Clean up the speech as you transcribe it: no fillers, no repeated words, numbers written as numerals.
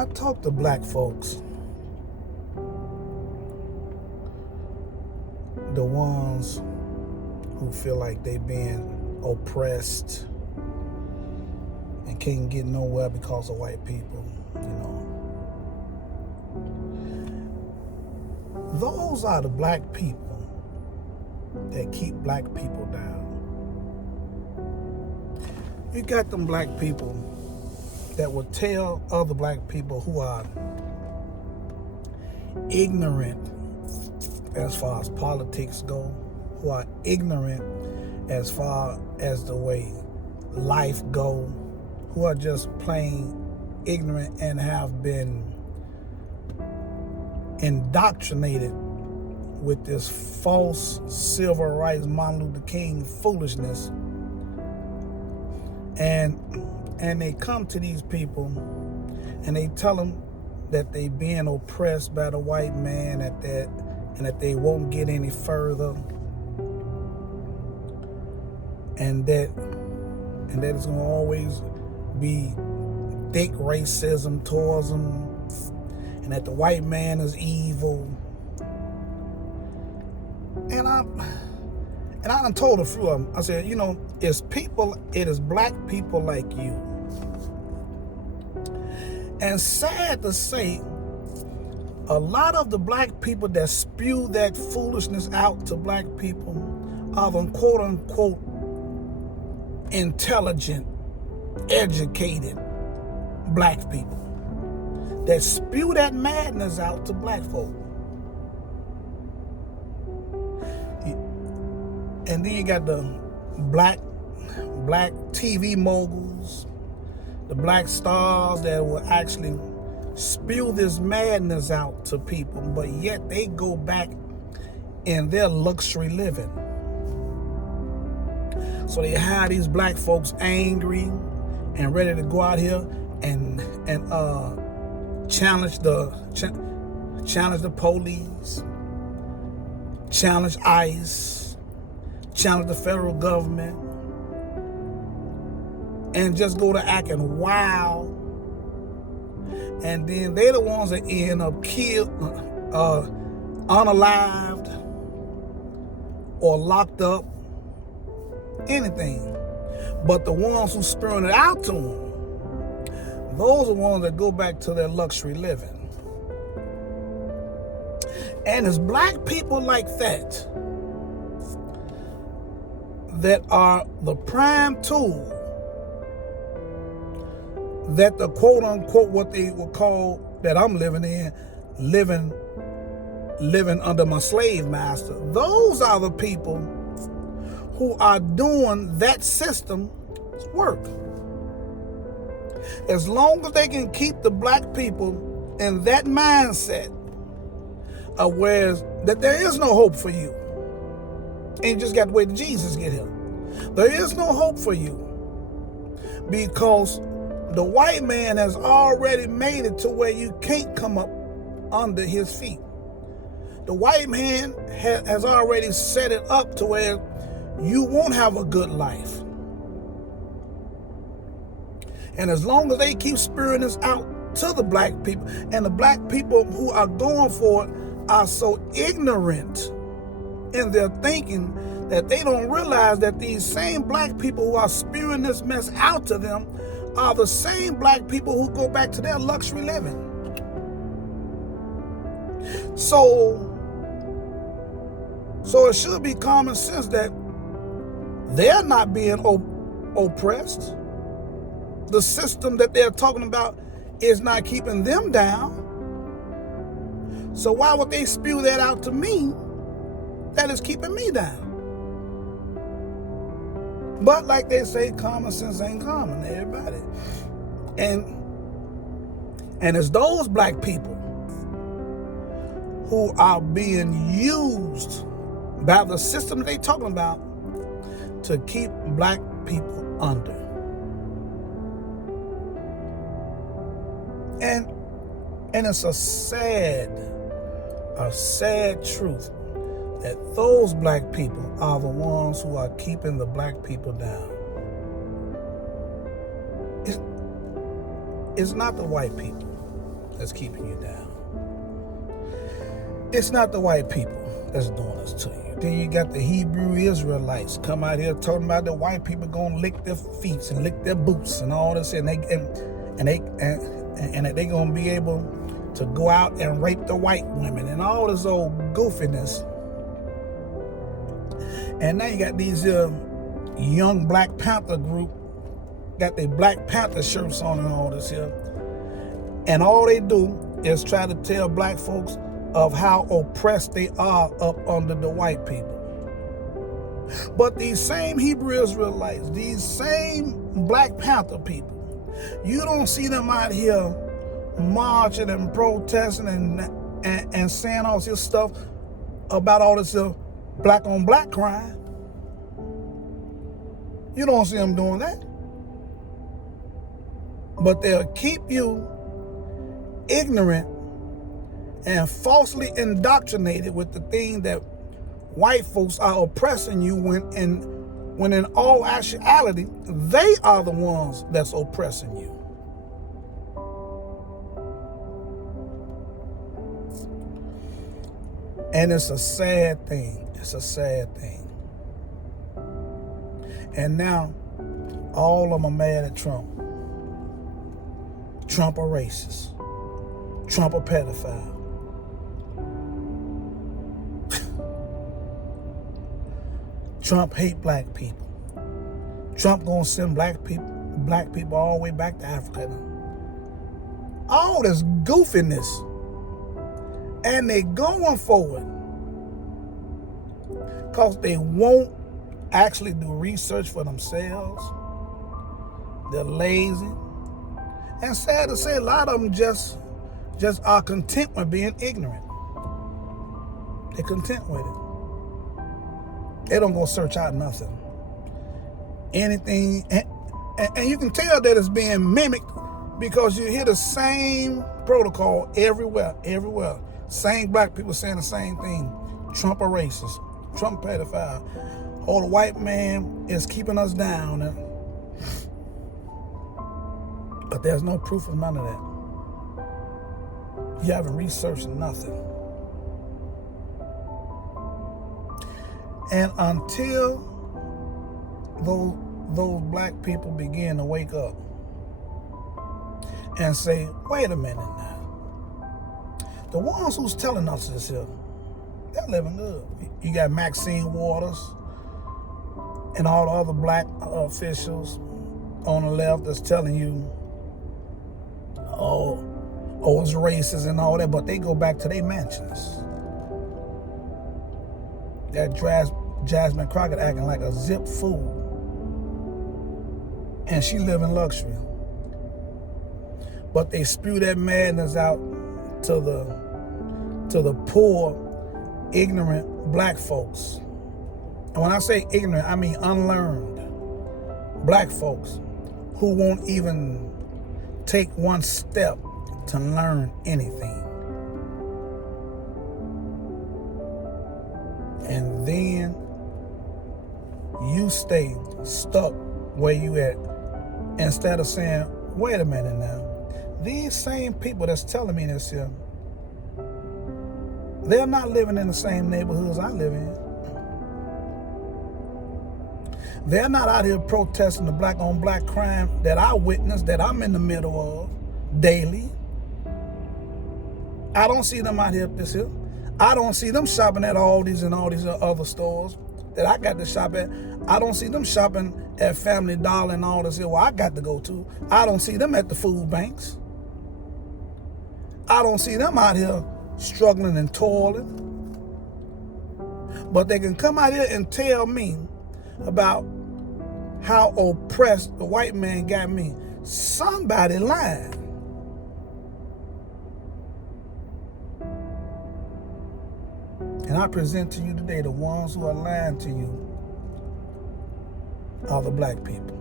I talk to black folks, the ones who feel like they being oppressed and can't get nowhere because of white people, Those are the black people that keep black people down. You got them black people that will tell other black people who are ignorant as far as politics go, who are ignorant as far as the way life go, who are just plain ignorant and have been indoctrinated with this false civil rights Martin Luther King foolishness. And they come to these people and they tell them that they being oppressed by the white man, and that they won't get any further, and that it's gonna always be thick racism towards them, and that the white man is evil. And I done told a few of them, I said, it is black people like you. And sad to say, a lot of the black people that spew that foolishness out to black people are the quote unquote intelligent, educated black people that spew that madness out to black folk. And then you got the black TV moguls, the black stars that will actually spew this madness out to people, but yet they go back in their luxury living. So they have these black folks angry and ready to go out here and challenge the police, challenge ICE, challenge the federal government, and just go to acting wild. And then they're the ones that end up killed, unalived, or locked up, anything. But the ones who spurring it out to them, those are the ones that go back to their luxury living. And it's black people like that are the prime tool that the quote unquote, what they would call, that I'm living under my slave master. Those are the people who are doing that system's work. As long as they can keep the black people in that mindset of whereas that there is no hope for you, and you just got to wait till Jesus get here. There is no hope for you because the white man has already made it to where you can't come up under his feet. The white man has already set it up to where you won't have a good life. And as long as they keep spewing this out to the black people, and the black people who are going for it are so ignorant in their thinking that they don't realize that these same black people who are spewing this mess out to them are the same black people who go back to their luxury living. So it should be common sense that they're not being oppressed. The system that they're talking about is not keeping them down. So why would they spew that out to me that is keeping me down? But like they say, common sense ain't common to everybody. And it's those black people who are being used by the system that they talking about to keep black people under. And it's a sad truth that those black people are the ones who are keeping the black people down. It's not the white people. that's keeping you down. It's not the white people that's doing this to you. Then you got the Hebrew Israelites come out here talking about the white people gonna lick their feet and lick their boots and all this, and they gonna be able to go out and rape the white women and all this old goofiness. And now you got these young Black Panther group, got their Black Panther shirts on and all this here. And all they do is try to tell black folks of how oppressed they are up under the white people. But these same Hebrew Israelites, these same Black Panther people, you don't see them out here marching and protesting and saying all this stuff about all this black on black crime. You don't see them doing that. But they'll keep you ignorant and falsely indoctrinated with the thing that white folks are oppressing you when in all actuality, they are the ones that's oppressing you. And it's a sad thing. It's a sad thing. And now, all of them are mad at Trump. Trump a racist. Trump a pedophile. Trump hate black people. Trump gonna send black people all the way back to Africa now. All this goofiness. And they going forward because they won't actually do research for themselves. They're lazy. And sad to say, a lot of them just are content with being ignorant. They're content with it. They don't go search out nothing. Anything. And you can tell that it's being mimicked because you hear the same protocol everywhere. Same black people saying the same thing. Trump a racist. Trump pedophile. Oh, the white man is keeping us down. But there's no proof of none of that. You haven't researched nothing. And until those black people begin to wake up and say, wait a minute now. The ones who's telling us this here, they're living good. You got Maxine Waters and all the other black officials on the left that's telling you, oh, it's racist and all that, but they go back to their mansions. That Jasmine Crockett acting like a zip fool. And she live in luxury. But they spew that madness out to the poor, ignorant black folks. And when I say ignorant, I mean unlearned black folks who won't even take one step to learn anything. And then you stay stuck where you at instead of saying, wait a minute now. These same people that's telling me this here, they're not living in the same neighborhoods I live in. They're not out here protesting the black on black crime that I witness, that I'm in the middle of daily. I don't see them out here up this hill. I don't see them shopping at Aldi's and all these other stores that I got to shop at. I don't see them shopping at Family Dollar and all this here where I got to go to. I don't see them at the food banks. I don't see them out here struggling and toiling. But they can come out here and tell me about how oppressed the white man got me. Somebody lying. And I present to you today the ones who are lying to you are the black people.